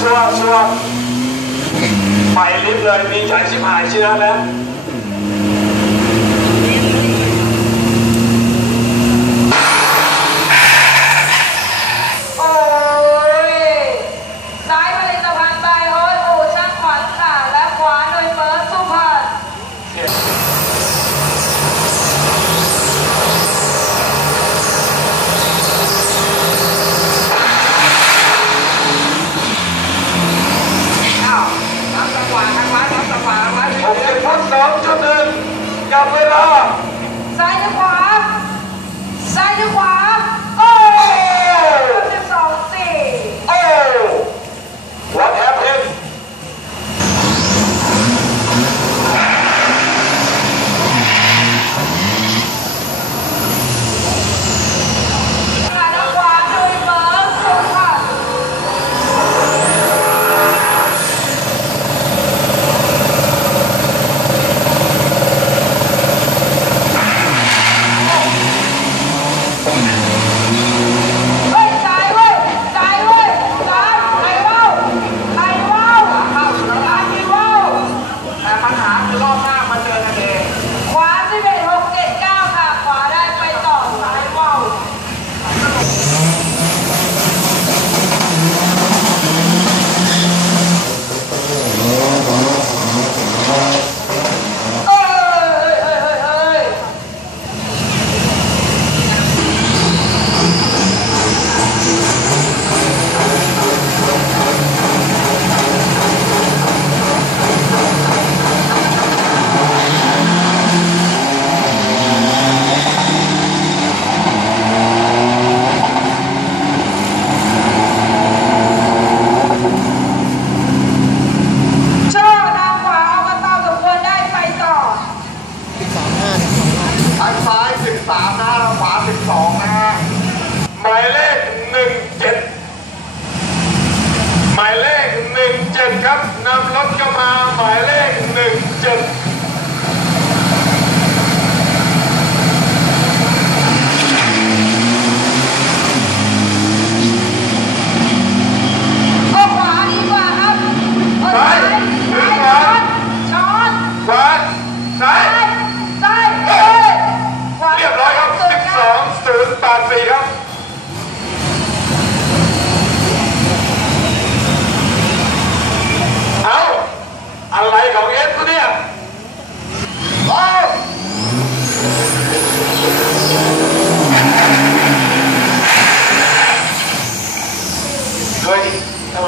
ชื่อเชื่อไปรีบเลยมีใจชิบหายเชื้อแล้ว im Kampf nach Lotka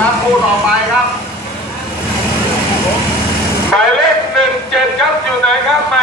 ครับคู่ต่อไปครับหมายเลขหนึ่งเจ็ดครับอยู่ไหนครับหมาย